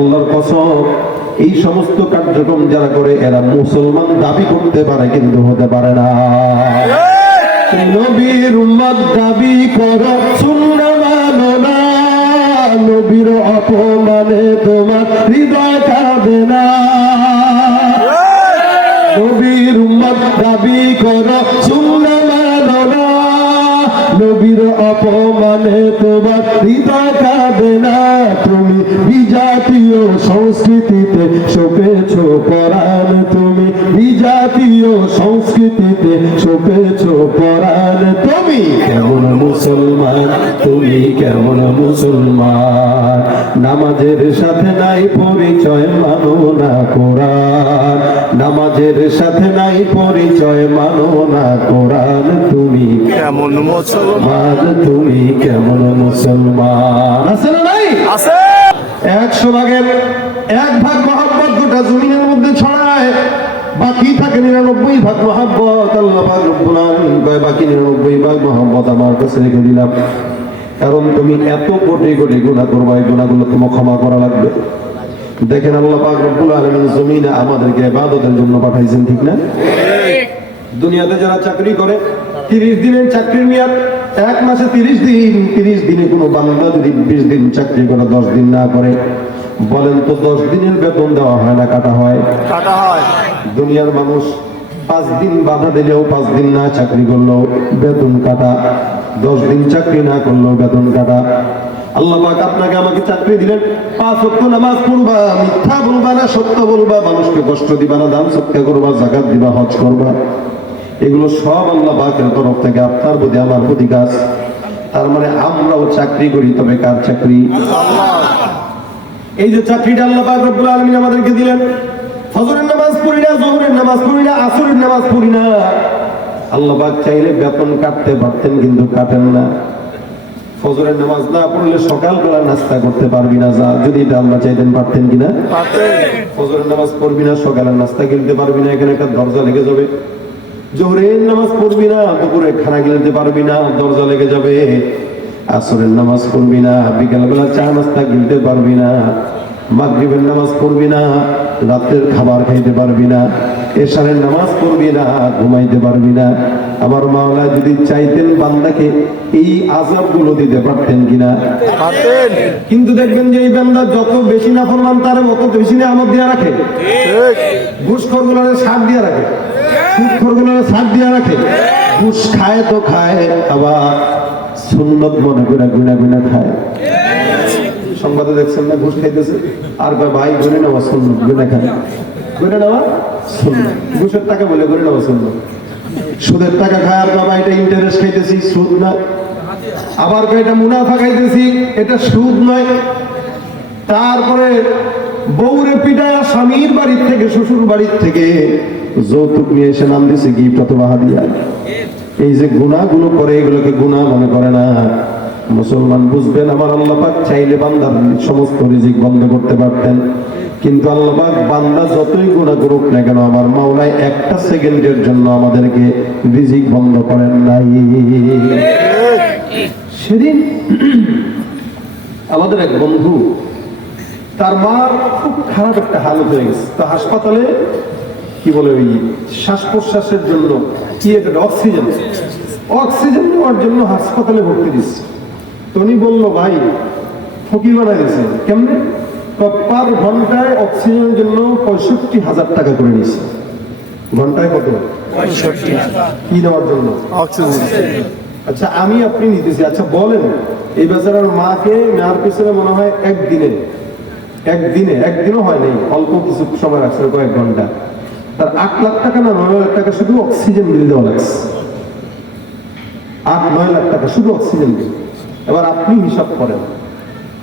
আল্লাহর কসম, এই সমস্ত কার্যক্রম যারা করে এরা মুসলমান দাবি করতে পারে কিন্তু হতে পারে না। নবীর উম্মত দাবি করো, সুন্নাহ মানো না, নবীর অপমানে তোমার হৃদয় কাঁদে না। নবীর উম্মত দাবি করো, সুন্নাহ মানো না, নবীর অপমানে তোমার হৃদয় কাঁদে না। তুমি বিজাতীয় সংস্কৃতিতে সপেছ পরাণ, তুমি বিজাতীয় সংস্কৃতিতে সপেছ পরাণ। তুমি কেমন মুসলমান, তুমি কেমন মুসলমান, নামাজের সাথে নাই পরিচয়, মানো না কোরআন, নামাজের সাথে নাই পরিচয়, মানো না কোরআন। তুমি কেমন মুসলমান, তুমি কেমন মুসলমান? আছে না নাই? আছে। 100 ভাগের 1 ভাগ মহব্বত গোটা জমিনের মধ্যে ছড়ায়, বাকি থাকে 99 ভাগ মহব্বত। আল্লাহ পাক রব্বুল আলামিন কয় বাকি 99 ভাগ মহব্বত আমার কাছে রেখে দিলাম, কারণ তুমি এত কোটি কোটি গুনাহ করবা, এই গুনাহগুলো তোমার ক্ষমা করা লাগবে। দেখেন আল্লাহ পাক রব্বুল আলামিন জমিনে আমাদেরকে ইবাদতের জন্য পাঠাইছেন, ঠিক না? দুনিয়াতে যারা চাকরি করে 30 দিনের চাকরির মেয়াদ, 1 মাসে 30 দিন। 30 দিনে কোনো বান্দা যদি 20 দিন চাকরি করে 10 দিন না করে, বলেন তো 10 দিনের বেতন দেওয়া হয় না কাটা হয়? কাটা হয়। দুনিয়ার মানুষ 5 দিন বাধা দিলেও, 5 দিন না চাকরি করলেও বেতন কাটা, 10 দিন চাকরি না করলেও বেতন কাটা। আল্লাহ পাক আপনাকে আমাকে চাকরি দিলেন, 5 ওয়াক্ত নামাজ পড়বা, মিথ্যা বলবা না, সত্য বলবা, মানুষকে কষ্ট দিবা না, দান সদকা করবা, যাকাত দিবা, হজ করবা, এগুলো সব আল্লাহ পাকের তরফ থেকে আপনার প্রতি আমার প্রতি কাজ। তার মানে আমরাও চাকরি করি, তবে কার চাকরি? এই যে চাকরিটা আল্লাহ পাক রব্বুল আলামিন আমাদেরকে দিলেন, ফজরের নামাজ পড়ি না, যোহরের নামাজ পড়ি না, আসরের নামাজ পড়ি না, আল্লাহ পাক চাইলে বেতন কাটতে পারতেন কিন্তু কাটেন না। ফজরের নামাজ না পড়লে সকালবেলা নাস্তা করতে পারবি না, যা যদি এটা আল্লাহ চাইতেন পারতেন কিনা? ফজরের নামাজ পড়বি না, সকালের নাস্তা কিনতে পারবি না, এখানে একটা দরজা লেগে যাবে। জোহরের নামাজ পড়বি না, দুপুরে খানা কিনতে পারবি না, দরজা লেগে যাবে। আসরের নামাজ পড়বি না, বিকালবেলা চা নাস্তা কিনতে পারবি না। মাগরিবের নামাজ পড়বি না, রাতের খাবার খাইতে পারবি না। এশারের নামাজ পড়বি না, ঘুমাইতে পারবি না। আমার মাওলা যদি চাইতেন বান্দাকে এই আযাবগুলো দিতে পারতেন কিনা? পারতেন। কিন্তু দেখবেন যে এই বান্দা যত বেশি নাফরমান তার মত বেশি নিয়ামত দিয়ে রাখে। ঠিক। ঘুষখোরগুলোরে ছাড় দিয়ে রাখে, সুদখোরগুলোরে ছাড় দিয়ে রাখে। ঘুষ খায় তো খায়, আবার সুন্নত মনে করে গুনা গুনা খায়। সংবাদে দেখছেন না, ঘুষ খাইতেছে, আর ভাই গুনে নেওয়া সুন্নত, গুনা খায়, গুনে নেওয়া সুন্নত। ঘুষের টাকা বলে গুনে নেওয়া সুন্নত। সুদের টাকা খায়, আর বাবা এটা ইন্টারেস্ট খাইতেছি, সুদ না। আবার এটা মুনাফা খাইতেছি, এটা সুদ নয়। তারপরে বউরে পিটায় স্বামীর বাড়ির থেকে, শ্বশুর বাড়ির থেকে যৌতুক নিয়ে এসে নাম দিছে গিফট অথবা হাদিয়া। এই যে গুনাহগুলো করে, এগুলোকে গুনাহ মনে করে না। মুসলমান বুঝবেন, আমার আল্লাহ পাক চাইলে বান্দার সমস্ত রিজিক বন্ধ করতে পারতেন, কিন্তু আল্লাহ পাক বান্দা যতই গুনাহ করুক না কেন, আমার মাওলায় একটা সেকেন্ডের জন্য আমাদেরকে রিজিক বন্ধ করেন নাই। সেদিন আমাদের এক বন্ধু, তার মার খুব খারাপ একটা হালত হয়ে গেছে, তো হাসপাতালে কি বলে ওই শ্বাস প্রশ্বাসের জন্য কি একটা অক্সিজেন নেওয়ার জন্য হাসপাতালে ভর্তি দিচ্ছে। তো উনি বললো, ভাই ফকির বানাই দিয়েছে কেমনে? পার ঘন্টায় অক্সিজেনের জন্য 65,000 টাকা করে নিচ্ছে। ঘন্টায় কত? 65,000। কি নেওয়ার জন্য? অক্সিজেন। আচ্ছা আমি আপনি নিতেছি। আচ্ছা বলেন, এই বেচারার মাকে নেওয়ার পিছনে মনে হয় একদিনও হয় নাই, অল্প কিছু সময় রাখছে, কয়েক ঘন্টা, তার 8 লাখ টাকা না 9 লাখ টাকা শুধু অক্সিজেন বিল দেওয়া লাগছে। 8-9 লাখ টাকা শুধু অক্সিজেন বিল। এবার আপনি হিসাব করেন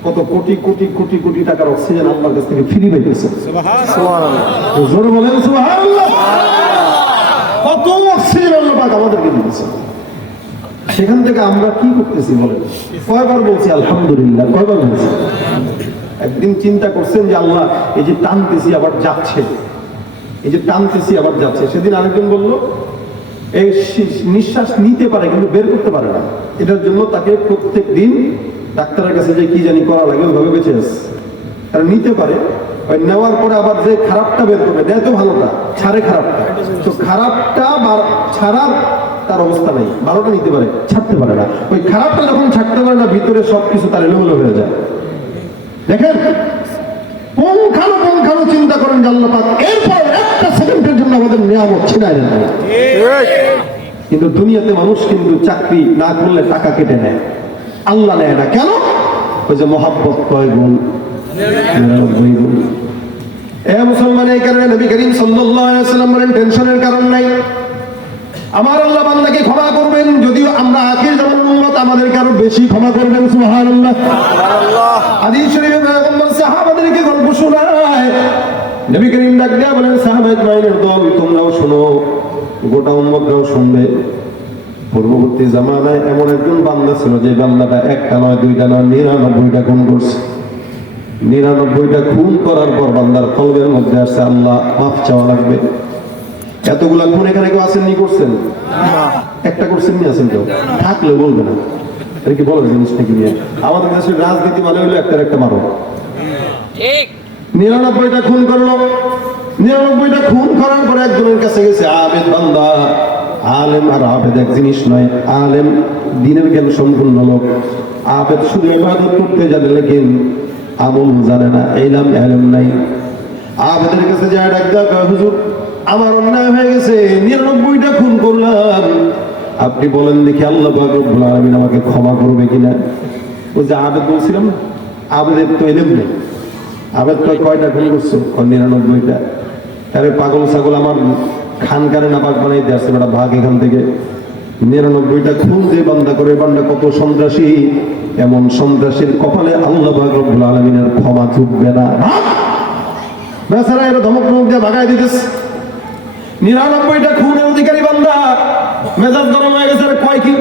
কত কোটি কোটি কোটি কোটি টাকার অক্সিজেন আল্লাহর কাছ থেকে ফ্রি পেয়েছে। সুবহানাল্লাহ। জোরে বলেন সুবহানাল্লাহ। কত অক্সিজেন আল্লাহ পাক আমাদেরকে দিয়েছে। সেখান থেকে আমরা কি করতেছি বলেন? কয়বার বলছি আলহামদুলিল্লাহ, কয়বার বলছি? একদিন চিন্তা করছেন যে আল্লাহ এই যে টানতেছি আবার যাচ্ছে, এই যে টানতেছি আবার যাচ্ছে। সেদিন আরেকজন বলল, এই নিঃশ্বাস নিতে পারে কিন্তু বের করতে পারে না, এটার জন্য তাকে প্রত্যেক দিন ডাক্তারের কাছে যে কি জানি করা লাগে, ওইভাবে বেঁচে আছে। তারা নিতে পারে, ওই নেওয়ার পরে আবার যে খারাপটা বের করবে, দেয় তো ভালোটা, ছাড়ে খারাপটা, তো খারাপটা ছাড়ার তার অবস্থা নেই, ভালোটা নিতে পারে, ছাড়তে পারে না। ওই খারাপটা যখন ছাড়তে পারে না, ভিতরে সবকিছু তার এলোমেলো হয়ে যায়। দেখেন, পুঙ্খানু চিন্তা করেন যে আল্লাহ পাক এরপর একটা সেকেন্ডের জন্য আমাদের নিয়ামত ছিনাই দেন না। কিন্তু দুনিয়াতে মানুষ কিন্তু চাকরি না করলে টাকা কেটে নেয়, আল্লাহ নেয় না। কেন? ওই যে মহাব্বত কয় গুণ, 99 গুণ। মুসলমান, এই কারণে নবী করিম সাল্লাল্লাহু আলাইহি ওয়াসাল্লাম বলেন টেনশনের কারণ নাই, আমার আল্লাহ বান্দাকে ক্ষমা করবেন। যদিও আমরা আখির জামানের উম্মত, আমাদেরকে আরো বেশি ক্ষমা করবেন। সুবহানাল্লাহ। হাদিস শরীফে পয়গম্বর সাহাবাদেরকে গল্প শোনায়, নবী করিম ডাক দিয়া বলেন, সাহাবায়ে ইকরামের দল, তোমরাও শোনো, গোটা উম্মতরাও শুনবে। পূর্ববর্তী জামানায় এমন একজন বান্দা ছিল, যে বান্দাটা একটা নয়, দুইটা নয়, 99টা খুন করছে। 99টা খুন করার পর বান্দার কলবের মধ্যে আসছে, আল্লাহ মাফ চাওয়া লাগবে। এতগুলা খুন এখানে কেউ আসেননি, করছেন? একটা করছেন নি? আছেন কেউ? থাকলে বলবে না, এটা কি বলো জিনিসটা কি নিয়ে? আমাদের দেশের রাজনীতি মানে হইলো একটা মারো। 99টা খুন করলো। 99টা খুন করার পরে একজনের কাছে গেছে, আবেদ বান্দা। আলেম আর আবেদ এক জিনিস নয়। আলেম দিনের জ্ঞান সম্পূর্ণ লোক, আবেদ শুধু ইবাদত করতে জানে, লেকিন আমল জানে না, এলম নাই। আবেদের কাছে যায়, ডাক দাও, হুজুর আমার অন্যায় হয়ে গেছে, 99টা খুন করলাম, আপনি বলেন দেখি আল্লাহ পাক রব্বুল আলামিন আমাকে ক্ষমা করবে কিনা। ওই যে আবেদ বলছিলাম, আবেদের তো এলেম নেই। আবেদ কয়টা খুন করছে? 99টা। আরে পাগল ছাগল, আমার খানকারে না পাক বানাই দিয়ে আসছে, বেটা ভাগ এখান থেকে। 99টা খুন যে বান্দা করে, বান্দা কত সন্ত্রাসী, এমন সন্ত্রাসীর কপালে আল্লাহ পাক রব্বুল আলামিনের ক্ষমা চুকবে না। বেচারা এরা ধমক দিয়ে ভাগাই দিতেছে। 99টা খুনের অধিকারী বান্দা, মেজাজ গরম হয়ে গেছে, কয় কি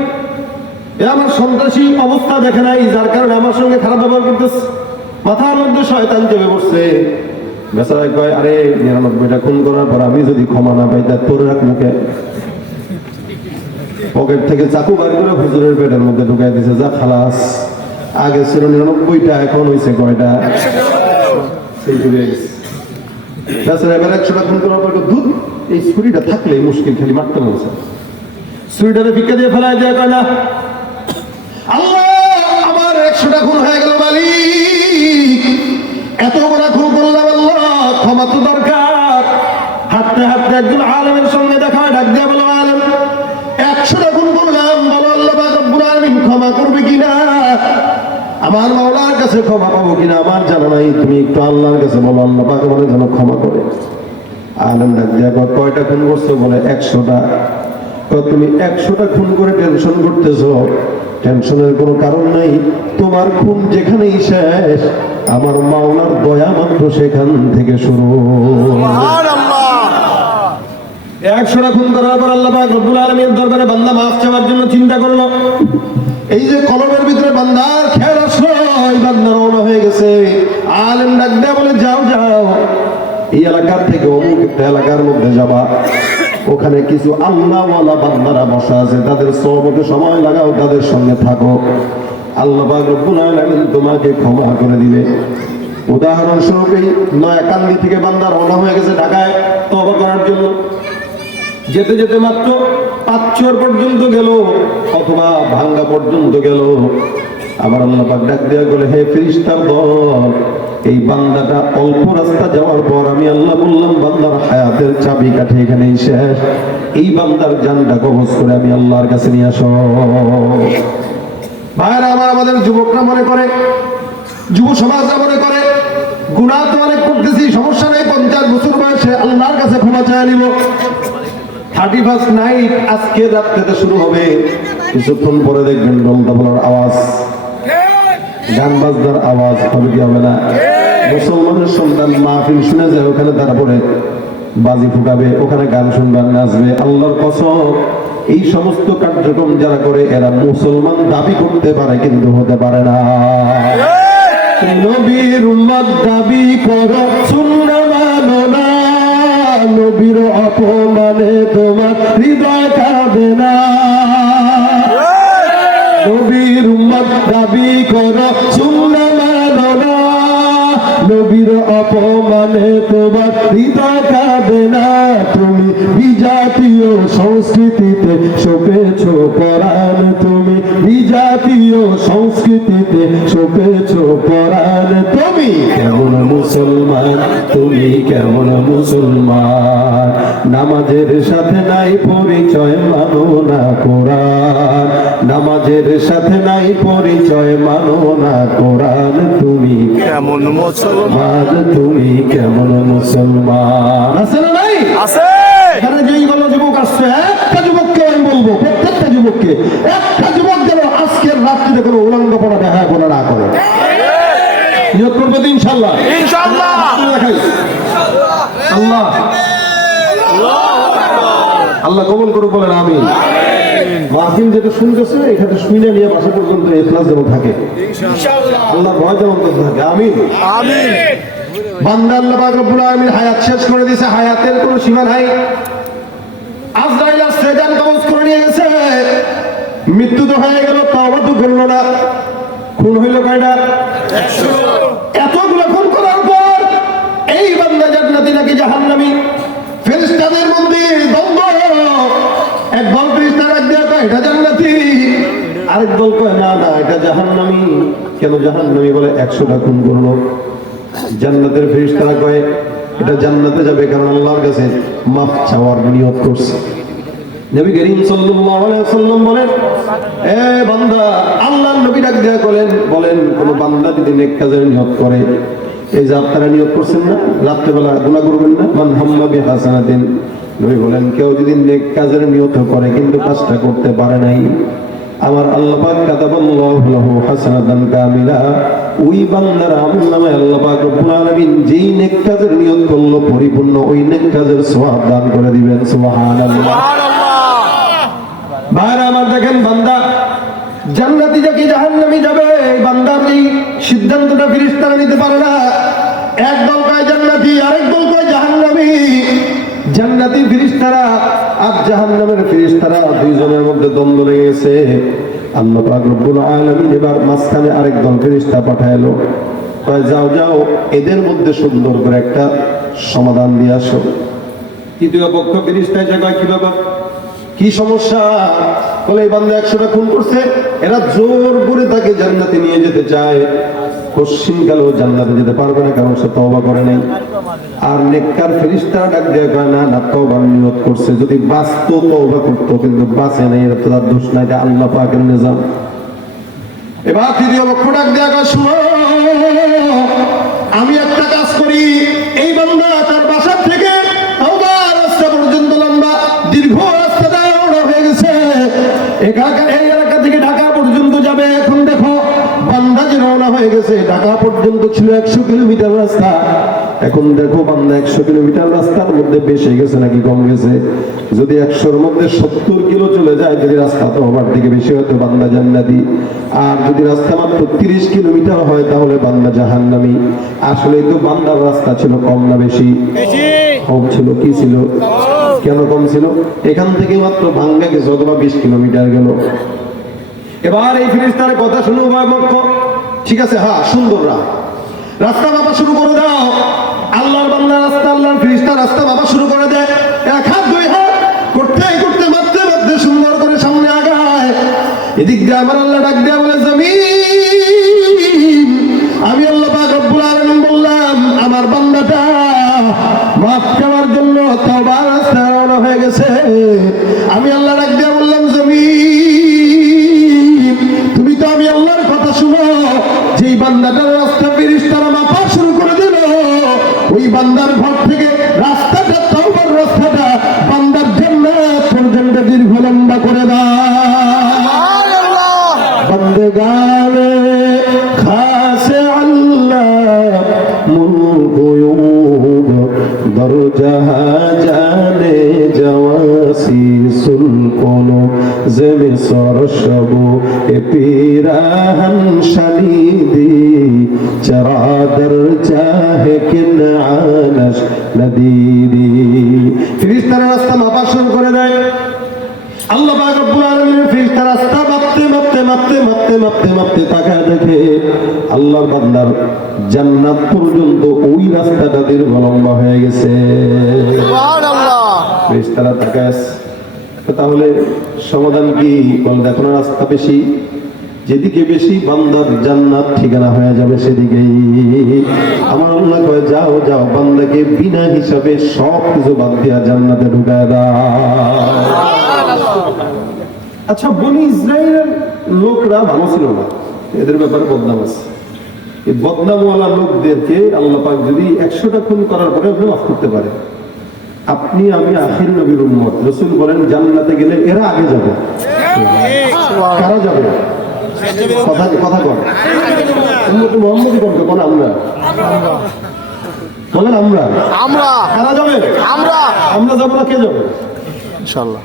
এ আমার সন্ত্রাসী অবস্থা দেখে নাই, যার কারণে আমার সঙ্গে খারাপ ব্যবহার করতেছে, মাথার মধ্যে শয়তান চেপে বসছে। বেচারায় কয়, আরে 99টা খুন করার পর আমি যদি ক্ষমা না পাই, তা তোর রাখ মুখে। পকেট থেকে চাকু বার করে হুজুরের পেটের মধ্যে ঢুকাই দিছে, যা খালাস। আগে ছিল 99টা, এখন হয়েছে কয়টা? বেচারা এবার 100টা খুন করার পর দুধ, এই ছুরিটা থাকলেই মুশকিল, খালি মারতে বলছে। ছুরিটারে ভিক্ষা দিয়ে ফেলায় দেওয়া, কয় না আল্লাহ আমার 100টা খুন হয়ে গেল মালিক, এত বড় খুন করলাম, আল্লাহ ক্ষমা তো দরকার। হাঁটতে হাঁটতে একজন আলেমের সঙ্গে দেখা, ডাক দিয়া বলো, আলেম 100টা খুন করলাম, বলো আল্লাহ পাক রব্বুল আলামিন ক্ষমা করবে কিনা, আমার মাওলার কাছে ক্ষমা পাবো কিনা আমার জানা নাই, তুমি একটু আল্লাহর কাছে বলো, আল্লাহ পাক আমাদের যেন ক্ষমা করে। আলেম ডাক দিয়া কয়, কয়টা খুন করছো? বলে 100টা। তুমি 100টা খুন করে টেনশন করতেছো, টেনশনের কোনো কারণ নাই, তোমার খুন যেখানেই শেষ, আমার মাওলার দয়া মাত্র সেখান থেকে শুরু। 100টা খুন করার পর আল্লাহ পাক রব্বুল আলামিনের দরবারে বান্দা মাফ চাওয়ার জন্য চিন্তা করলো। এই যে কলমের ভিতরে বান্দার খেয়াল আসলো, এই বান্দা রওনা হয়ে গেছে। আলেম ডাক দেয়া বলে, যাও যাও, এই এলাকার থেকে অমুক একটা এলাকার মধ্যে যাবা, ওখানে কিছু আল্লাহওয়ালা বান্দারা বসা আছে, তাদের সহবতে সময় লাগাও, তাদের সঙ্গে থাকো, আল্লাহ পাক রব্বুল আলামিন তোমাকে ক্ষমা করে দিবে। উদাহরণস্বরূপ এই নয়াকান্দি থেকে বান্দা রওনা হয়ে গেছে ঢাকায় তওবা করার জন্য। যেতে যেতে মাত্র 5 পর্যন্ত গেল, অথবা ভাঙ্গা পর্যন্ত গেল, আবার আল্লাহ পাক ডাক দেয়া বলে, হে ফেরেশতার দল, এই বান্দাটা অল্প রাস্তা যাওয়ার পর আমি আল্লাহ বললাম, বান্দার হায়াতের চাবিকাঠি এখানেই শেষ, এই বান্দার জানটা কবজ করে আমি আল্লাহর কাছে নিয়ে আসো। ভাইরা আমার, আমাদের যুবকরা মনে করে, যুব সমাজরা মনে করে, গুনাহ তো অনেক করতেছি, সমস্যা নেই, 50 বছর বয়সে আল্লাহর কাছে ক্ষমা চেয়ে নিব। 31st নাইট আজকে রাত্রিতে শুরু হবে, কিছুক্ষণ পরে দেখবেন ঢোল তাবলার আওয়াজ, গান বাজনার আওয়াজ, হবে কি হবে না? মুসলমানের সন্তান মাহফিল শুনে যায়, ওখানে তারপরে বাজি ফুটাবে, ওখানে গান শুনবার, নাচবে। আল্লাহর কসম, এই সমস্ত কার্যক্রম যারা করে, এরা মুসলমান দাবি করতে পারে কিন্তু হতে পারে না। নবীর উম্মত দাবি করো, সুন্নাহ মানো না, নবীর অপমানে তোমার হৃদয় কাঁদে না। নবীর উম্মত দাবি করো, সুন্নাহ মানো না, মানে তোমার হৃদয় কাঁদে না, তুমি বিজাতীয় সংস্কৃতিতে শোকেছ পরাণ, তুমি বিজাতীয় সংস্কৃতিতে শোকেছ পরাণ। তুমি কেমন মুসলমান, তুমি কেমন মুসলমান, নামাজের সাথে নাই পরিচয়, মানো না কোরআন, নামাজের সাথে নাই পরিচয়, মানো না কোরআন। তুমি কেমন মুসলমান, তুমি কেমন মুসলমান। আছে না নাই? আছে। এখানে যেই কোনো যুবক আসছে, একটা যুবককে আমি বলবো, প্রত্যেকটা যুবককে, একটা যুবক যেন আজকের রাত্রিতে কোনো উলঙ্গপনা দেখা কোনো না করে। নিয়ত করবো তো ইনশাল্লাহ। ইনশাআল্লাহ। দেখাই আল্লাহ, আল্লাহ কবুল করুক, বলেন আমিন। মাহফিল যেটা শুনতেছে এখানে শুনে নিয়ে বাসা পর্যন্ত ইখলাস যেন থাকে, আল্লাহর ভয় যেমন করতে থাকে। আমিন আমিন। বান্দা আল্লাহ পাক রব্বুল আলামিন হায়াত শেষ করে দিয়েছে, হায়াতের কোনো সীমা নাই। আজরাইল আসছে, জান কবজ করে নিয়ে গেছে, মৃত্যু তো হয়ে গেল, তওবা তো করলো না। খুন হইল কয়টা? 100। এতগুলো খুন করার পর এই বান্দা জান্নাতি নাকি জাহান্নামী? ফেরেশতাদের মধ্যে দ্বন্দ্ব, এক দল ফেরেশতা রাখ দেয়া কয় এটা জান্নাতি, আরেক দল কয় না না এটা জাহান্নামী। কেন জাহান্নামী বলে? 100টা খুন করলো। জান্নাতের ফেরেশতারা কয় এটা জান্নাতে যাবে, কারণ আল্লাহর কাছে মাফ চাওয়ার নিয়ত করছে। নবী করিম সাল্লাল্লাহু আলাইহি ওয়াসাল্লাম বলেন, এ বান্দা, আল্লাহর নবী ডাক দেয়া বলেন কোন বান্দা যদি নেক কাজের নিয়ত করে, এই যে আপনারা নিয়ত করছেন না রাত্রেবেলা গুনাহ করবেন না, মান হাম্মা বিহাসানাতিন, নবী বলেন কেউ যদি নেক কাজের নিয়ত করে কিন্তু কাজটা করতে পারে নাই, আমার আল্লাহ পাক কাতাবাল্লাহু লাহু হাসানাতান কামিলা, ওই বান্দার আমলনামায় আল্লাহ পাক রব্বুল আলামিন যেই নেক কাজের নিয়ত করলো পরিপূর্ণ ওই নেক কাজের সওয়াব দান করে দিবেন। সুবহানাল্লাহ। ভাইরা আমার, দেখেন বান্দা জান্নাতি যাকে জাহান্নামী যাবে, এই বান্দার এই সিদ্ধান্তটা ফেরেশতারা নিতে পারে না। এক দল কয় জান্নাতি, আরেক দল কয় জাহান্নামী। জান্নাতি ফেরেশতারা আর জাহান্নামের ফেরেশতারা দুইজনের মধ্যে দ্বন্দ্ব লেগে গেছে। আল্লাহ পাক রব্বুল আলামিন এবার মাঝখানে আরেক দল ফেরেশতা পাঠাইলো, কয় যাও যাও এদের মধ্যে সুন্দর করে একটা সমাধান দিয়ে আসো। তৃতীয় পক্ষ ফেরেশতা এসে কয় কি ব্যাপার, কি সমস্যা? বলে এই বান্দা 100টা খুন করছে, এরা জোর করে তাকে জান্নাতে নিয়ে যেতে চায়, কোশ্চিন কালেও জান্নাতে যেতে পারবে না, কারণ সে তওবা করে নাই। আর নেককার ফেরেশতারা ডাক দেয়া কয় না না, তওবার নিয়ত করছে, যদি বাঁচতো তওবা করতো, কিন্তু বাঁচে নাই, এটা তো তার দোষ নাই, এটা আল্লাহ পাকের নিজাম। এবার তৃতীয় পক্ষ ডাক দেয়া কয় শুনো, আমি একটা কাজ করি, এই বান্দা তার বাসার থেকে তওবার রাস্তা পর্যন্ত লম্বা দীর্ঘ রাস্তাটা হয়ে গেছে, এই এলাকা থেকে ঢাকা পর্যন্ত যাবে। এখন দেখো বান্দা যে রওনা হয়ে গেছে, ঢাকা পর্যন্ত ছিল 100 কিলোমিটার রাস্তা, এখন দেখো বান্দা 100 কিলোমিটার রাস্তার মধ্যে বেশি গেছে নাকি কম গেছে? যদি 100-র মধ্যে 70 কিলো চলে যায়, যদি রাস্তা তো হবার দিকে বেশি হয়তো বান্দা জান্নাতি, আর যদি রাস্তা মাত্র 30 কিলোমিটার হয় তাহলে বান্দা জাহান্নামী। আসলে তো বান্দার রাস্তা ছিল কম না বেশি? কম ছিল। কি ছিল? কেন কম ছিল? এখান থেকে মাত্র ভাঙ্গা গেছে অথবা 20 কিলোমিটার গেল। এবার এই ফেরেশতার কথা শুনো উভয় পক্ষ, ঠিক আছে হ্যাঁ সুন্দর রাস্তা বাবা শুরু করে দাও। আল্লাহর বান্দা রাস্তা, আল্লাহর ফেরেশতা রাস্তা বাবা শুরু করে দেয়, এক হাত দুই হাত করতে করতে মারতে মারতে সুন্দর করে সামনে আগায়। এদিক দিয়ে আমার আল্লাহ ডাক দেয়া বলে, জমিন, আমি আল্লাহ পাক রব্বুল আলামিন বললাম আমার বান্দাটা মাফ চাওয়ার জন্য তওবার রাস্তা রওনা হয়ে গেছে। আমি আল্লাহ ডাক দেয়া বললাম, জমিন, তুমি তো আমি আল্লাহর কথা শুনো, যেই বান্দাটার রাস্তা ফেরেশতারা মাপা শুরু করে দিল, ওই বান্দার ঘর থেকে রাস্তাটা, তওবার রাস্তাটা বান্দার জান্নাত পর্যন্ত দীর্ঘ লম্বা করে দাও। বন্দেগানে খাসে আল্লাহ মুলকুয়ুব দরজাহা জানে জওয়াসি সুলকোনো জেমে সরসবু এ পিরাহন শানিদি চরাদর চাহে কিন আনশ নদীদি। ফেরেশতারা রাস্তা মাপা শুরু করে দেয়। আল্লাহ পাক রব্বুল আলামিন ফেরেশতা রাস্তা মাপতে মাপতে মাপতে মাপতে মাপতে তাকায় দেখে আল্লাহর বান্দার জান্নাত পর্যন্ত ওই রাস্তাটা দীর্ঘ লম্বা হয়ে গেছে। ফেরেশতারা তাকায় আছে। তাহলে সমাধান কি? বল দেখো না রাস্তা বেশি, যেদিকে বেশি বান্দার জান্নাত ঠিকানা হয়ে যাবে সেদিকেই। আমার আল্লাহ কয় যাও যাও বান্দাকে বিনা হিসাবে সব কিছু বাদ দিয়া জান্নাতে ঢুকায় দাও। আচ্ছা, বনি ইসরায়েলের লোকরা ভালো ছিল না, এদের ব্যাপারে বদনাম আছে। এই বদনামওয়ালা লোকদেরকে আল্লাহ পাক যদি 100টা খুন করার পরে মাফ করতে পারে। আপনি আমি আখির নবীর উম্মত, রাসূল বলেন জান্নাতে গেলে এরা আগে যাবে। কারা যাবে? কথা কর উম্মতে মুহাম্মদী বলতে কোন আমরা বলেন আমরা কারা যাবে? আমরা যাব না, কে যাবে? ইনশাআল্লাহ।